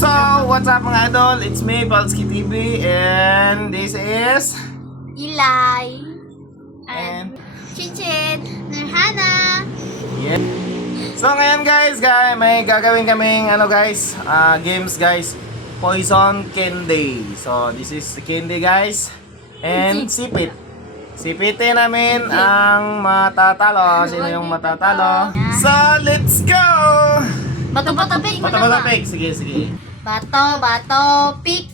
So, what's up mga idol? It's me, Balski TV, and this is... Ilay. And... Chinchin. Nirhana. Yeah. So, ngayon guys, may gagawin kaming games guys. Poison Candy. So, this is the candy guys. And sipit. Sipitin namin ang matatalo. Sino yung matatalo? So, let's go! Bato-bato pick. Bato-bato-pick. Sige. Bato-bato pick.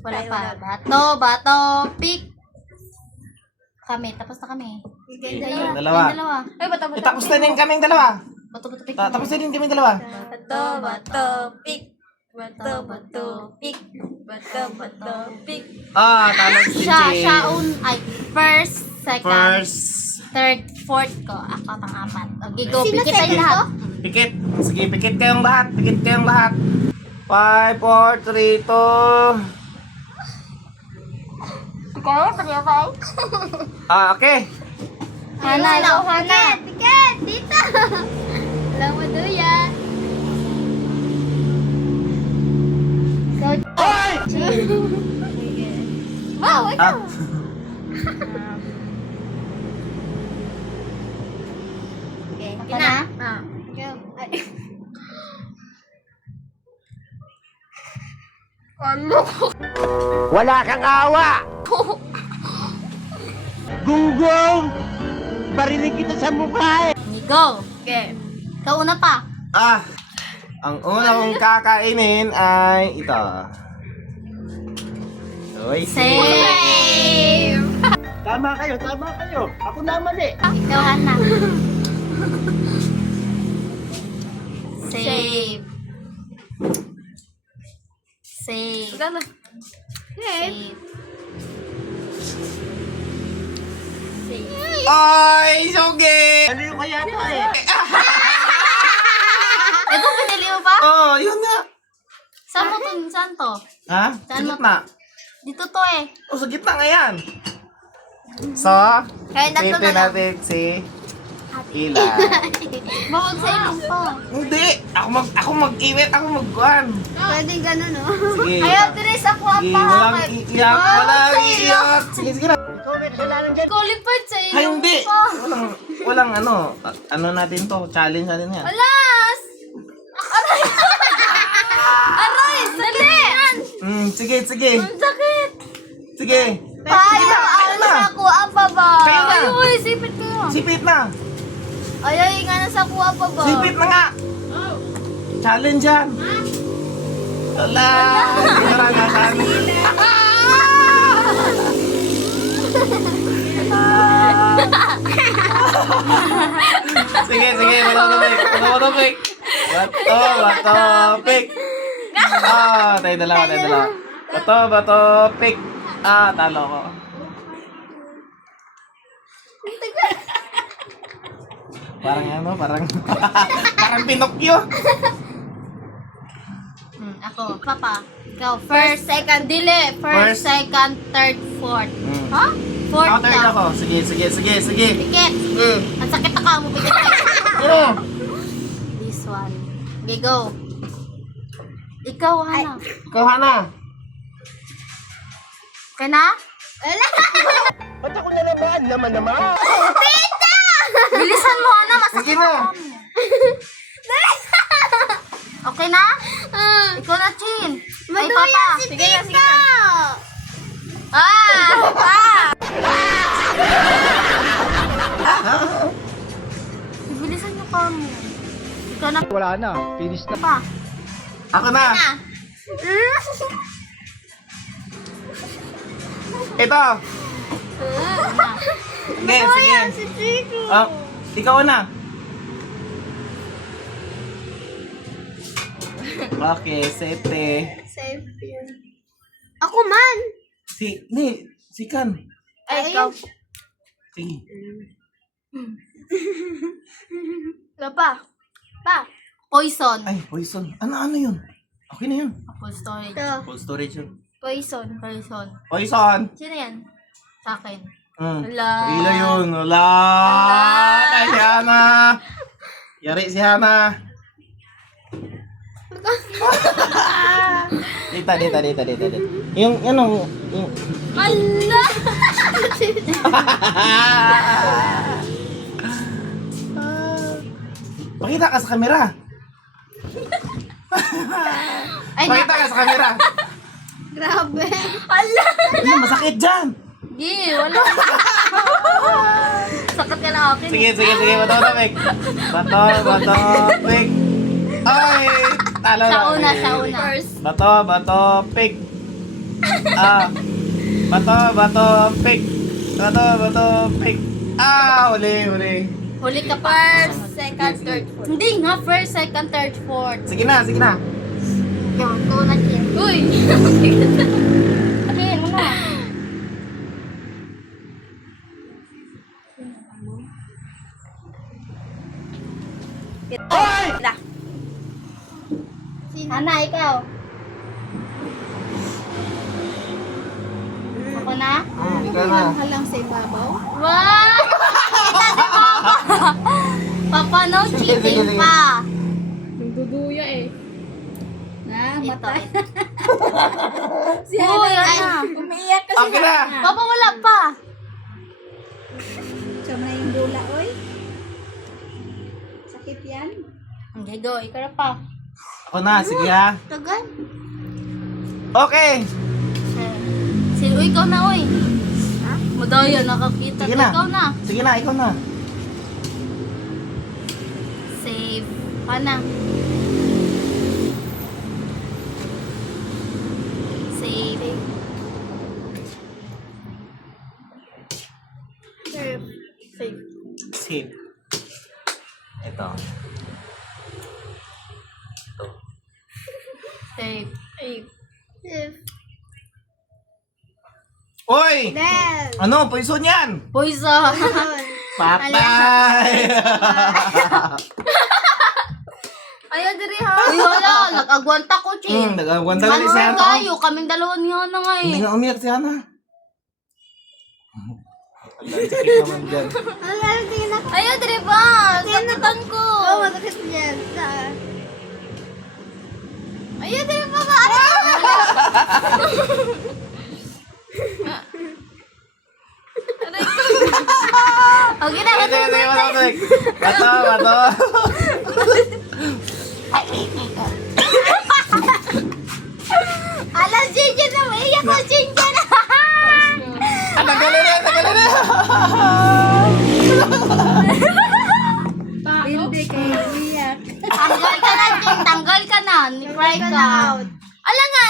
Wala pa. Bato-bato pick. Tapos na kami. Kayong dalawa. Ay, bato-bato. Tapos na din kaming dalawa. Bato-bato pick. Tapos na din kaming dalawa. Bato-bato pick. Bato-bato pick. Bato-bato pick. Tama si Siya first, second, First. third, fourth ko. Ako pang-apat. Okay, go. Pikit tayo lahat. Pikit. Sige, pikit kayong lahat. 5, 4, 3, 2. Ikaw, pag-iapay. Okay. Hana. Pikit. Dito. Alam mo duyan. Go. Hoy! Wow, ikaw. Okay, na. Go. Ano? Wala kang awa! Gunggong! Barinig kita sa mukha eh! Go. Okay. Ikaw una pa. Ang una kong kakainin ay ito. Uy, Save. Tama kayo! Ako na mali! Ikaw, Hana. Save. Save. Save. Ay, sugi! Ano yung kaya to eh? Ito, pinili mo pa? Yun nga. Saan mo to? Saan to? Ha? Sa Saan mo- gitna. Dito to eh. Sa gitna nga yan. So, Kaya nato pipin na lang. natin si Ila. Bakit sa ilong pa? Hindi! Ako mag-iwit, ako mag-guan. Pwede gano'n, no? Sige. Ayaw, Tres, ako ang Sige, walang iiyak. Walang iiyak. Sige na. Ikaw may kasalanan dyan! Qualified sa ilong Ay, hindi. pa. Walang ano natin to. Challenge natin yan. Alas! Aray! Aray! Dali! Sige. Ang sakit! Sige. Paano ang nakuha pa ba? Kaya na. Ay, sipit ko. Sipit na. Ay, nga nasa kuha pa ba? Sipit na nga. Challenge yan. Wala. Hindi na nga challenge. Sige. Matotopik. Matotopik. Tayo dalawa. Matotopik. Talo ko. Parang Pinocchio. Ako. Papa. Ikaw. First, second. Dili. First, second, third, fourth. Ha? Fourth Ako third daw. ako. Sige. Pikit. Ang sakit na ka mo. Pikit tayo. Ano? This one. Okay, go. Ikaw, Hana. Ikaw, Hana. Okay na? Ba't ako na naman? Bilisan mo, Hana. Masakit Sige na. Okay na? Ikaw na, Chin. Ay, Papa. Sige na. Bilisan mo ka mo. Ikaw na, Wala na, finish na. pa. Ako na. Ito. Sige. Si Chico. Ikaw na. Okay, sete. Safe yun. Ako man. Si Kan. Ay, ikaw. Sige. Wala pa. Poison. Ay, poison. Ano yun? Okay na yun. Full storage. Full storage yun. Poison. Poison. Sino yan? Sa akin. Wala yun. Wala. Ay, si Hana. Yari si Hana. Dito. Yung, yung... Ala! Pakita ka sa camera. Ay, Pakita ka sa camera. grabe. Ala! Hindi, masakit dyan. Di, wala. Sakit ka na akin. Sige. Bato, Pik. Bato, Pik. Ay, talo Siya na. una, siya una. Bato, Pik. Bato, Pik. Bato, Pik. Huli. Huli ka first, second, third, fourth. Hindi nga, first, second, third, fourth. Sige na. Yung, go na, Chin. Uy! Chin, mo na. Hoy! Ana, ikaw. Ako na? Ikaw na. Halang sa ibabaw? Wow! Papa, no cheating sige. pa. Nagduduya eh. Na, Ito. Si Uy, Ana, Ana. umiiyak kasi Okay na. Papa, wala pa. siya na yung dula, oy. Sakit yan. Okay, go. Ikaw na pa. Ako na, sige ha. Tagal. Okay. Uy, ikaw na, uy. Madaya, nakakita. Sige na. Ikaw na. Sige na, ikaw na. Save. Pana. Save. Save. Save. Save. Ito. Save. Save. Save. Oy! Ano? Poison yan! Poison. Patay! Ayaw diri ha. Uy, wala. Nag-agwanta ko, Chin. Nagawanda ka Ano si Ana. tayo? Kaming dalawa niya na nga eh. Hindi nga umiyak si Ana. Ang sakit naman dyan. Ayaw diri ba? Sakitan ko. Oo, masakit yan. Ayaw diri ba ba? Okay na, Bato. Alas, Jinja na. Iyak ko, Jinja na. Tagalin na. Hindi kayo umiiyak. Tanggal ka na, Jin. Tanggal ka na. Ni-fry ka. Ala nga,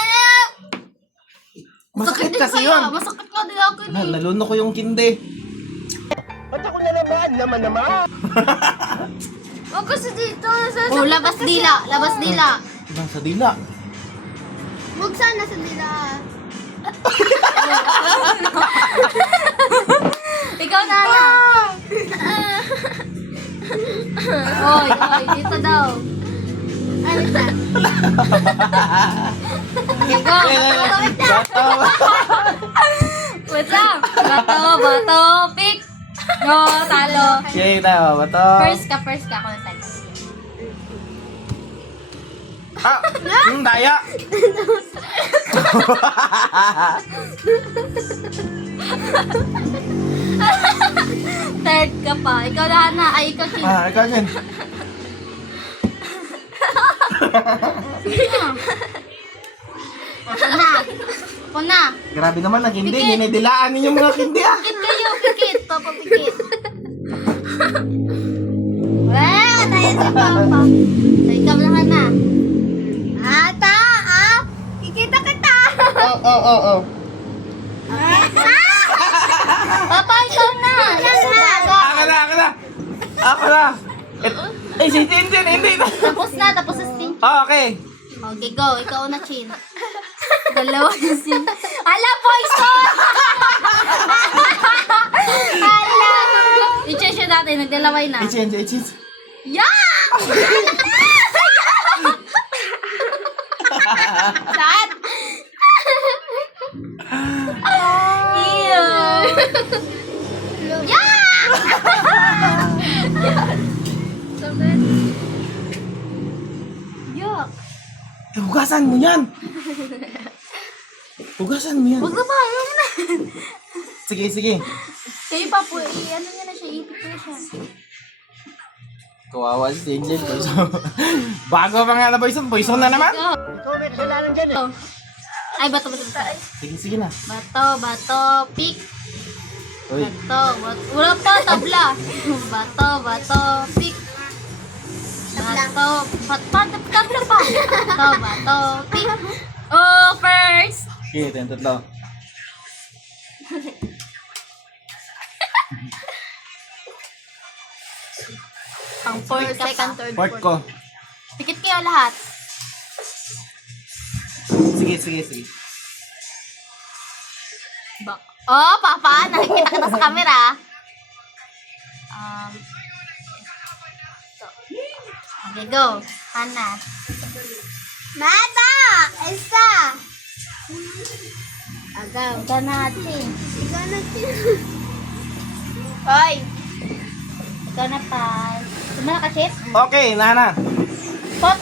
Masakit din kasi kaya. yun. Masakit nga din ako. Naluno ko yung kindi. Ba't ako na naman? Huwag kasi dito. Oh, labas dila. Labas dila. Ibang sa dila. Huwag sana sa dila. Ikaw na na. Oy, dito daw. Ano sa? Okay, go. Bato. Wait lang. Bato, pick. No, talo. Yay tayo, bato. First ka. Ako na second. Daya. Third ka pa. Ikaw na, Hana. Ay, ikaw, Chin. Ikaw yun. Ako na. Grabe naman ang hindi. Ninidilaan ninyong mga hindi ah. Pikit kayo, pikit. Papa, pikit. Wala, tayo si Papa. So, ikaw na, Hana. Ata, kikita kita. Oo. Papa, ikaw na. Ako na. Si Chin, hindi na. Tapos na Sting. Okay. Okay, go. Ikaw na, Chin. Dalawa na Chin. Ala, poison! Ala! I-change natin. Nagdalaway na. Chin. Yeah! Saan? Ew! Yeah! Yuck! Hugasan mo yan! Hugasan mo yan. Huwag na pa, ayaw mo na. Sige, sige. Kayo pa po, ano niya na siya, ipit ko na siya. Kawawa si Angel. Poison. Bago pa nga na Poison. Poison na naman. Go. Ikaw may kasalanan dyan eh. Ay, bato. Sige, sige na. Bato, pick. Uy. Bato. Wala pa, tabla. Bato, pick. Tabla pa. Bato, pick. Oh, first. Okay, tayong tatlo. Pang fourth, second, third, Fourth ko. Pikit kayo lahat. Sige, sige, sige. Oh, Papa, nakikita ka na sa camera. Okay, go. Hana. Mata! Isa! Agaw. Ikaw natin. Hoy! Ikaw na pa. Ito na nakaship? Okay, Nana. Pot!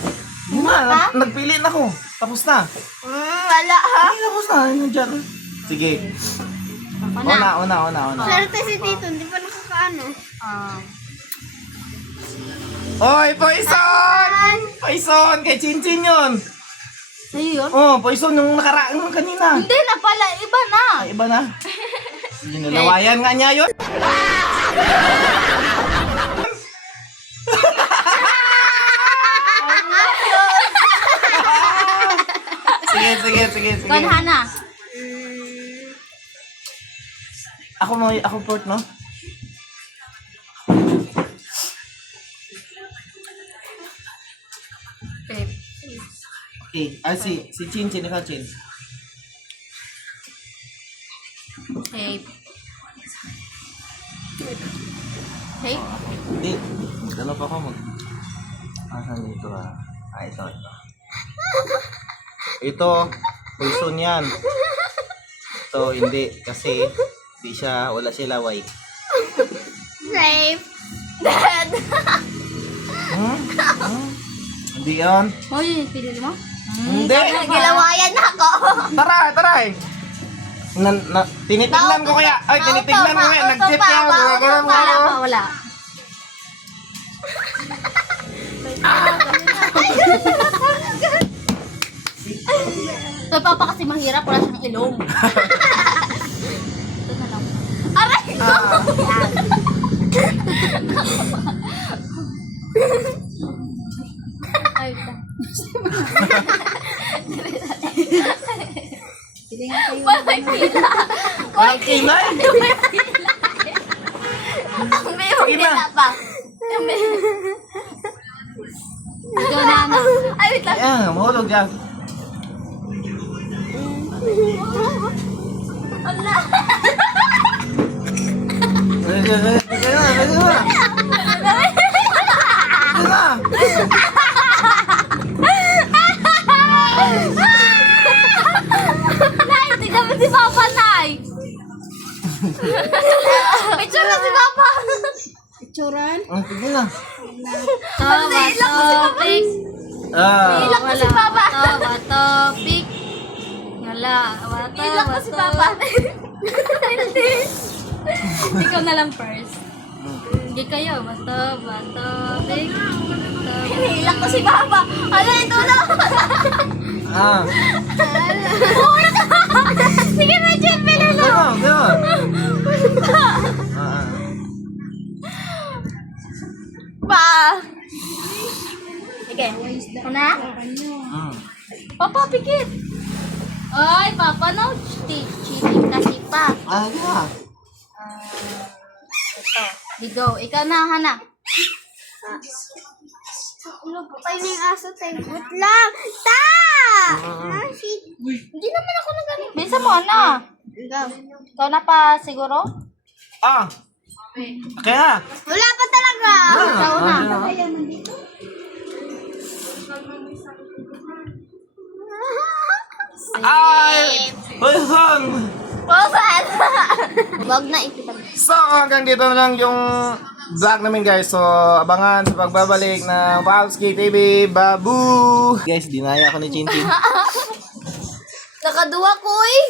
Na, nagpili na ako. Tapos na. Wala ha? Ay, tapos na. Nandiyan. Sige. Ako na. Una. Swerte si Tito, hindi pa nakakaano. Oy, Poison! Poison! Kay Chinchin yun. Sa'yo yun? Oh, Poison yung nakaraan nung kanina. Hindi na pala, iba na. Ay, iba na. Ginalawayan nga niya yun. Sige. Ikaw na, Hana. Ako fourth, no? Okay. Si Chinchin, ikaw Chin. Tape. Tape? Hindi. Dalawa pa ako mag... Asan dito ah? Ito. Ito, Poison yan. Ito, hindi. Kasi, wala siya laway. Tape. Dead. Hindi yan. Oh, yun yung pinili mo? Hindi. Gilawayan na ako. Tara. Tinitignan ko kaya. Ay, tinitignan ko kaya. Nag-chip yan. Wala. So, Papa kasi mahirap. Wala siyang ilong. Ito na lang. Aray ko! Ay, Pili nga kayo. may pila. Walang kilay. May pila pa. Ikaw na. Ay, wait lang. Ayan, mahulog yan. Wala. Nay, tignan mo si Papa, Nay. Picture na si Papa. Picturean. Tignan na. Topic. Ilak ko si Papa. Topic. Wala. Ilak ko si Papa. Ikaw na lang first. Hindi kayo. Topic. Ilak ko si Papa. Ala, ito na. Sige na, Jen. Pili na. Pa. Sige. Una? Papa, pikit. Ay, Papa, no. Cheating kasi pa. Ito. Bigo. Ikaw na, Hana. Ulo, patay na yung aso, tayo. Wait lang. Ta! Hindi naman ako nag-ano. Bisa mo, Hana. Ikaw na pa siguro? Kaya. Wala pa talaga. Ikaw na. Ay! Poison! Posan! Wag na ipitag. So, hanggang dito na lang yung vlog namin guys. So, abangan sa pagbabalik ng Valsky TV. Babu! Guys, dinaya ako ni Chin Chin. Nakaduwa ko eh.